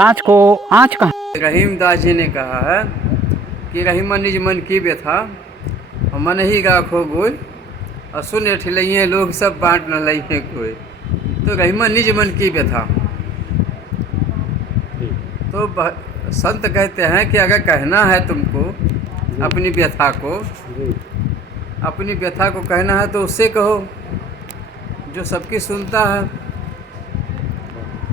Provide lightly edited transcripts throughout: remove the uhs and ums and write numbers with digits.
सांच को आँच कहाँ। रहीमदास जी ने कहा है कि रहीम निज मन की व्यथा और मन ही गाखो गोय और सुन ठिलइए लोग सब बांट न लइए कोई। तो रहीम निज मन की व्यथा। तो संत कहते हैं कि अगर कहना है तुमको अपनी व्यथा को, अपनी व्यथा को कहना है तो उससे कहो जो सबकी सुनता है,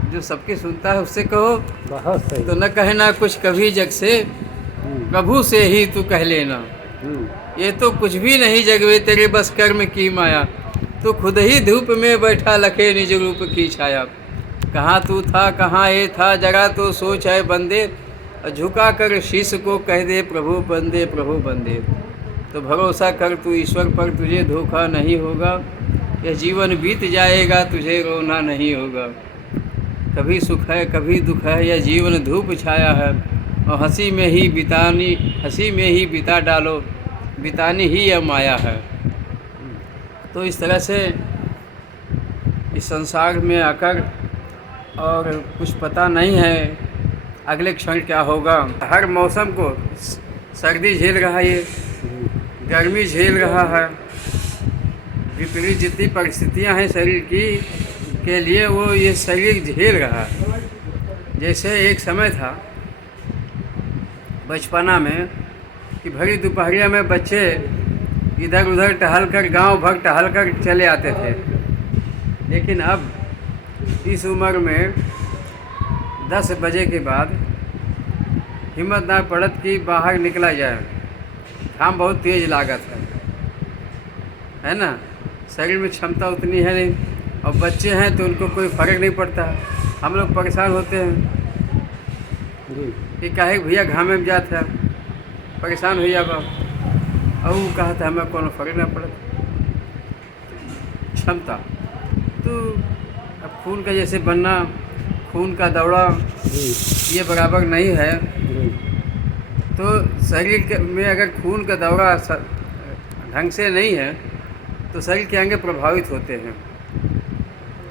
जो सबकी सुनता है उससे कहो। बहुत सही। तो न कहना कुछ कभी जग से, प्रभु से ही तू कह लेना। ये तो कुछ भी नहीं जगवे तेरे बस कर्म की माया, तू खुद ही धूप में बैठा लखे निज रूप की छाया। कहाँ तू था कहाँ ये था जरा तो सोच है बंदे, झुका कर शीश को कह दे प्रभु बंदे प्रभु बंदे। तो भरोसा कर तू ईश्वर पर, तुझे धोखा नहीं होगा, यह जीवन बीत जाएगा तुझे रोना नहीं होगा। कभी सुख है कभी दुख है, यह जीवन धूप छाया है, और हंसी में ही बिता डालो, बितानी ही यह माया है। तो इस तरह से इस संसार में आकर और कुछ पता नहीं है अगले क्षण क्या होगा। हर मौसम को सर्दी झेल रहा है, ये गर्मी झेल रहा है, विपरीत जितनी परिस्थितियां हैं शरीर की के लिए वो ये शरीर झेल रहा है। जैसे एक समय था बचपना में कि भरी दोपहरिया में बच्चे इधर उधर टहल कर गाँव भर टहल कर चले आते थे, लेकिन अब इस उम्र में 10 बजे के बाद हिम्मत ना पड़त कि बाहर निकला जाए। घाम बहुत तेज लागत है ना, शरीर में क्षमता उतनी है नहीं, और बच्चे हैं तो उनको कोई फ़र्क नहीं पड़ता। हम लोग परेशान होते हैं कि काहे भैया घामे में जाते हैं, परेशान हो जाबा, और वो कहा था हमें कोनो फ़र्क ना पड़ता क्षमता। तो अब खून का जैसे बनना, खून का दौड़ा ये बराबर नहीं है। तो शरीर में अगर खून का दौरा ढंग से नहीं है तो शरीर के अंग प्रभावित होते हैं,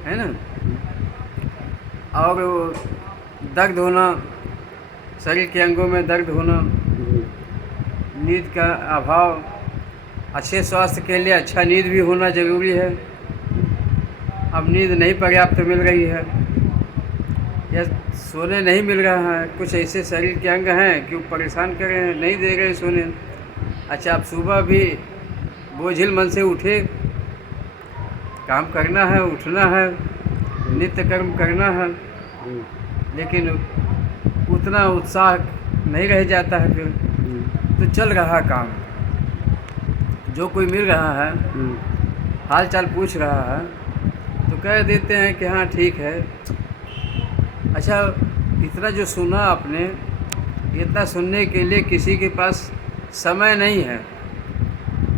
है ना। और दर्द होना, शरीर के अंगों में दर्द होना, नींद का अभाव, अच्छे स्वास्थ्य के लिए अच्छा नींद भी होना ज़रूरी है। अब नींद नहीं पर्याप्त मिल रही है या सोने नहीं मिल रहा है, कुछ ऐसे शरीर के अंग हैं कि वो परेशान कर रहे हैं, नहीं दे रहे सोने। अच्छा, आप सुबह भी बोझिल मन से उठे, काम करना है, उठना है, नित्य कर्म करना है, लेकिन उतना उत्साह नहीं रह जाता है। फिर तो चल रहा काम, जो कोई मिल रहा है हाल चाल पूछ रहा है तो कह देते हैं कि हाँ ठीक है। अच्छा, इतना जो सुना आपने, इतना सुनने के लिए किसी के पास समय नहीं है।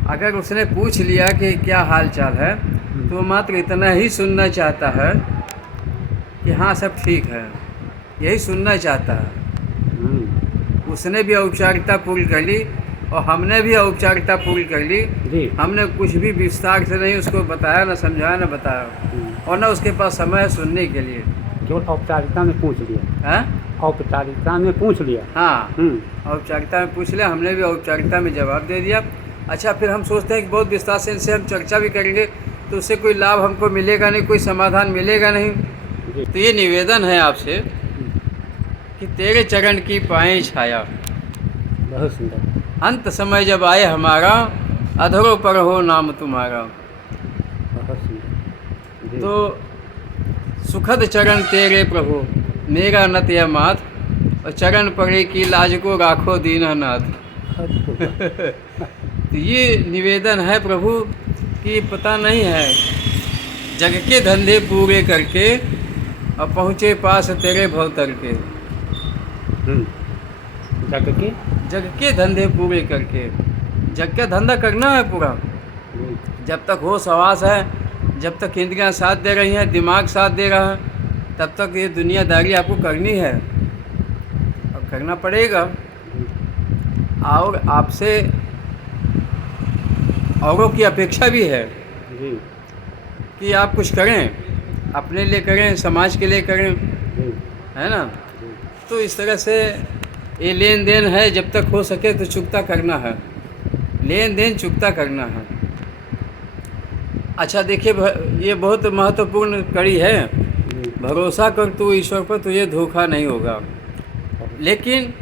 अगर उसने पूछ लिया कि क्या हाल चाल है तो मात्र इतना ही सुनना चाहता है कि हाँ सब ठीक है, यही सुनना चाहता है। उसने भी औपचारिकता पूरी कर ली और हमने भी औपचारिकता पूरी कर ली। हमने कुछ भी विस्तार से नहीं उसको बताया, ना समझाया, ना बताया, और ना उसके पास समय है सुनने के लिए। केवल औपचारिकता में पूछ लिया है, औपचारिकता में पूछ लिया। हाँ, औपचारिकता में पूछ लिया, हमने भी औपचारिकता में जवाब दे दिया। अच्छा, फिर हम सोचते हैं कि बहुत विस्तार से इनसे हम चर्चा भी करेंगे तो उससे कोई लाभ हमको मिलेगा नहीं, कोई समाधान मिलेगा नहीं। तो ये निवेदन है आपसे कि तेरे चरण की पाएं छाया, बहुत सुंदर। अंत समय जब आए हमारा, अधरों पर हो नाम तुम्हारा। बहुत सुंदर। तो सुखद चरण तेरे प्रभु, मेरा नत या माथ, और चरण पड़े की लाज को राखो दीनानाथ। तो ये निवेदन है प्रभु कि पता नहीं है, जग के धंधे पूरे करके और पहुँचे पास तेरे भवतर के। जग के धंधे पूरे करके, जग का धंधा करना है पूरा। जब तक होश हवास है, जब तक इंद्रियां साथ दे रही हैं, दिमाग साथ दे रहा है, तब तक ये दुनियादारी आपको करनी है और करना पड़ेगा। और आपसे औरों की अपेक्षा भी है कि आप कुछ करें, अपने लिए करें, समाज के लिए करें, है ना। तो इस तरह से ये लेन देन है, जब तक हो सके तो चुकता करना है, लेन देन चुकता करना है। अच्छा देखिए, ये बहुत महत्वपूर्ण कड़ी है। भरोसा कर तू ईश्वर पर, तुझे धोखा नहीं होगा। लेकिन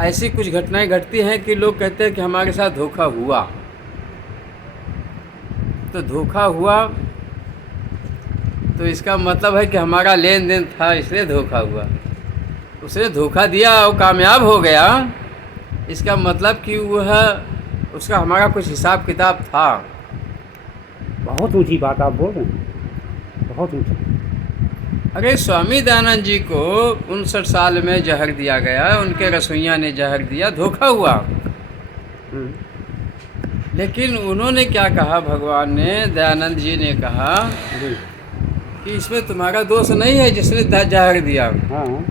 ऐसी कुछ घटनाएं घटती हैं कि लोग कहते हैं कि हमारे साथ धोखा हुआ। तो धोखा हुआ तो इसका मतलब है कि हमारा लेन देन था, इसलिए धोखा हुआ। उसने धोखा दिया और कामयाब हो गया, इसका मतलब कि वह उसका हमारा कुछ हिसाब किताब था। बहुत ऊंची बात आप बोल रहे हैं, बहुत ऊंची। अरे स्वामी दयानंद जी को 59 साल में जहर दिया गया, उनके रसोइया ने जहर दिया, धोखा हुआ। लेकिन उन्होंने क्या कहा, भगवान ने, दयानंद जी ने कहा कि इसमें तुम्हारा दोष नहीं है जिसने जहर दिया। हाँ।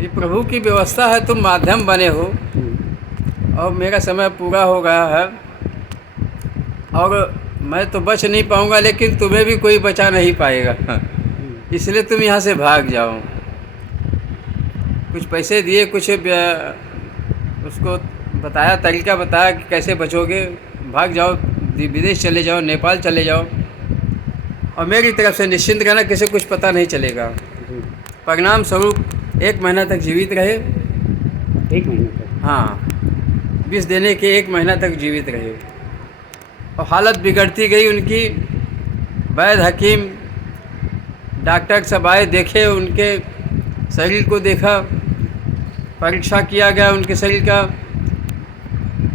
ये प्रभु की व्यवस्था है, तुम माध्यम बने हो। और मेरा समय पूरा हो गया है और मैं तो बच नहीं पाऊंगा, लेकिन तुम्हें भी कोई बचा नहीं पाएगा, इसलिए तुम यहाँ से भाग जाओ। कुछ पैसे दिए, कुछ उसको बताया, तरीका बताया कि कैसे बचोगे, भाग जाओ, विदेश चले जाओ, नेपाल चले जाओ, और मेरी तरफ से निश्चिंत रहना, किसी कुछ पता नहीं चलेगा। परिणाम स्वरूप 1 महीना तक जीवित रहे। 1 महीने तक? हाँ, विष देने के 1 महीना तक जीवित रहे और हालत बिगड़ती गई उनकी। वैद्य, हकीम, डॉक्टर सब आए, देखे उनके शरीर को, देखा, परीक्षा किया गया उनके शरीर का,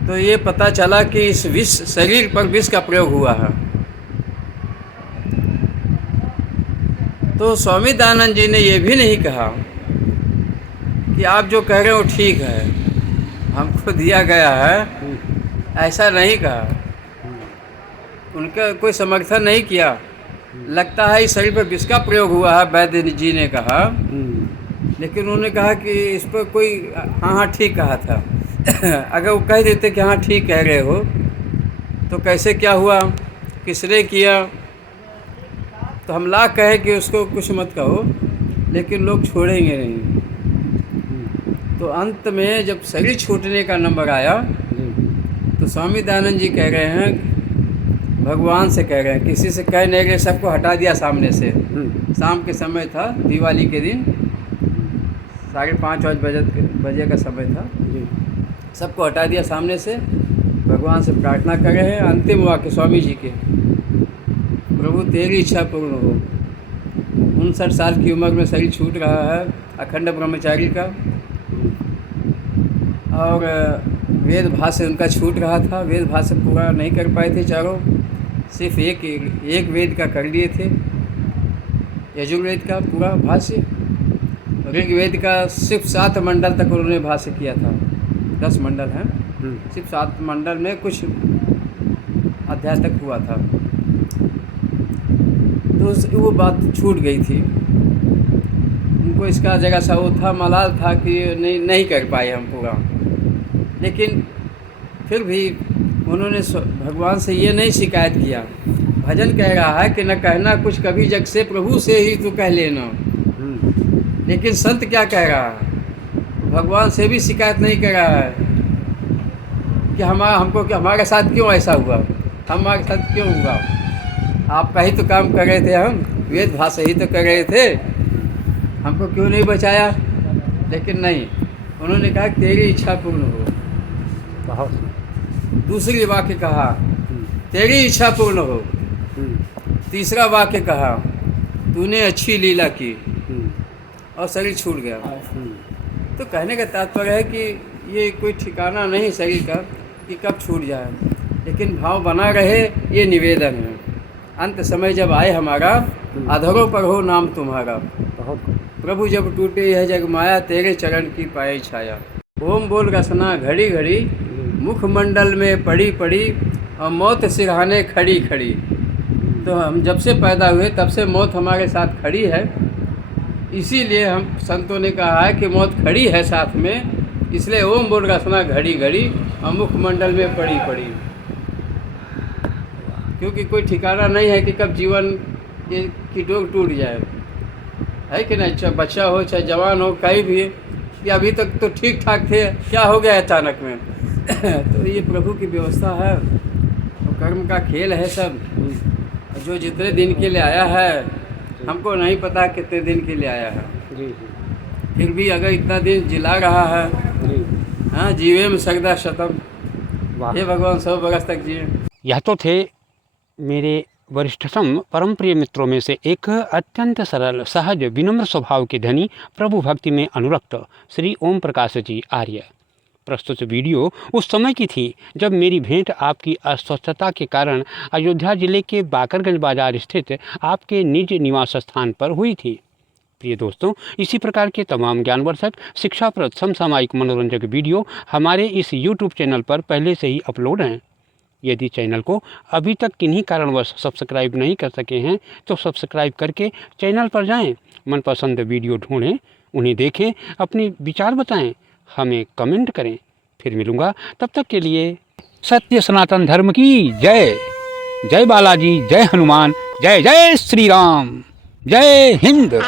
तो ये पता चला कि इस विष, शरीर पर विष का प्रयोग हुआ है। तो स्वामी दयानंद जी ने ये भी नहीं कहा कि आप जो कह रहे हो ठीक है, हमको दिया गया है, ऐसा नहीं कहा। उनका कोई समर्थन नहीं किया। लगता है इस शरीर पर विष का प्रयोग हुआ है, वैद्य जी ने कहा। लेकिन उन्होंने कहा कि इस पर कोई, हाँ ठीक कहा था। अगर वो कह देते कि हाँ ठीक कह रहे हो, तो कैसे क्या हुआ, किसने किया, तो हम लाख कहे कि उसको कुछ मत कहो, लेकिन लोग छोड़ेंगे नहीं। तो अंत में जब शरीर छूटने का नंबर आया, तो स्वामी दयानंद जी कह रहे हैं, भगवान से कह रहे हैं, किसी से कह नहीं रहे, सबको हटा दिया सामने से। शाम के समय था, दिवाली के दिन, 5:30 बजे का समय था। सबको हटा दिया सामने से, भगवान से प्रार्थना कर रहे हैं। अंतिम वाक्य स्वामी जी के, प्रभु तेरी इच्छा पूर्ण हो। 59 साल की उम्र में शरीर छूट रहा है, अखंड ब्रह्मचारी का, और वेद भाष्य उनका छूट रहा था। वेद भाष्य पूरा नहीं कर पाए थे चारों, सिर्फ एक वेद का कर लिए थे, यजुर्वेद का पूरा भाष्य। ऋग्वेद का सिर्फ 7 मंडल तक उन्होंने भाष्य किया था। 10 मंडल हैं, सिर्फ 7 मंडल में कुछ अध्याय तक हुआ था। तो वो बात छूट गई थी उनको। इसका जगह सा वो था, मलाल था कि नहीं कर पाए हम पूरा। लेकिन फिर भी उन्होंने भगवान से ये नहीं शिकायत किया। भजन कह रहा है कि न कहना कुछ कभी जग से, प्रभु से ही तू कह लेना। लेकिन संत क्या कह रहा है, भगवान से भी शिकायत नहीं कर रहा है कि हमारे साथ क्यों ऐसा हुआ, हमारे साथ क्यों हुआ। आपका ही तो काम कर रहे थे, हम वेद भाषा ही तो कर रहे थे, हमको क्यों नहीं बचाया। लेकिन नहीं, उन्होंने कहा तेरी इच्छा पूर्ण हो। दूसरी वाक्य कहा तेरी इच्छा पूर्ण हो। तीसरा वाक्य कहा तूने अच्छी लीला की, और शरीर छूट गया। तो कहने का तात्पर्य है कि ये कोई ठिकाना नहीं शरीर का कि कब छूट जाए, लेकिन भाव बना रहे, ये निवेदन है। अंत समय जब आए हमारा, अधरों पर हो नाम तुम्हारा। प्रभु जब टूटे यह जग माया, तेरे चरण की पाए छाया। ओम बोल रसना घड़ी घड़ी, मुखमंडल में पड़ी पड़ी, और मौत सिरहाने खड़ी खड़ी। तो हम जब से पैदा हुए तब से मौत हमारे साथ खड़ी है। इसीलिए हम संतों ने कहा है कि मौत खड़ी है साथ में, इसलिए ओम बोल रसना घड़ी घड़ी, और मुखमंडल में पड़ी पड़ी। क्योंकि कोई ठिकाना नहीं है कि कब जीवन की डोर टूट जाए। है कि नहीं, चाहे बच्चा हो चाहे जवान हो, कहीं भी, कि अभी तक तो ठीक ठाक थे, क्या हो गया अचानक में। तो ये प्रभु की व्यवस्था है, तो कर्म का खेल है सब। जो जितने दिन के लिए आया है, हमको नहीं पता कितने दिन के लिए आया है, जी जी फिर भी अगर इतना दिन जिला रहा है, जी। हाँ, जीवे में सकदा शतम, वाह। हे भगवान 100 बरस तक जिए। यह तो थे मेरे वरिष्ठतम परम प्रिय मित्रों में से एक अत्यंत सरल, सहज, विनम्र स्वभाव के धनी, प्रभु भक्ति में अनुरक्त श्री ओम प्रकाश जी आर्य। प्रस्तुत वीडियो उस समय की थी जब मेरी भेंट आपकी अस्वस्थता के कारण अयोध्या जिले के बाकरगंज बाजार स्थित आपके निज निवास स्थान पर हुई थी। प्रिय दोस्तों, इसी प्रकार के तमाम ज्ञानवर्धक, शिक्षाप्रद, समसामयिक, मनोरंजक वीडियो हमारे इस YouTube चैनल पर पहले से ही अपलोड हैं। यदि चैनल को अभी तक किन्हीं कारणवश सब्सक्राइब नहीं कर सके हैं तो सब्सक्राइब करके चैनल पर जाएं, मनपसंद वीडियो ढूंढें, उन्हें देखें, अपने विचार बताएं, हमें कमेंट करें। फिर मिलूँगा, तब तक के लिए सत्य सनातन धर्म की जय। जय बालाजी, जय हनुमान, जय जय श्री राम, जय हिंद।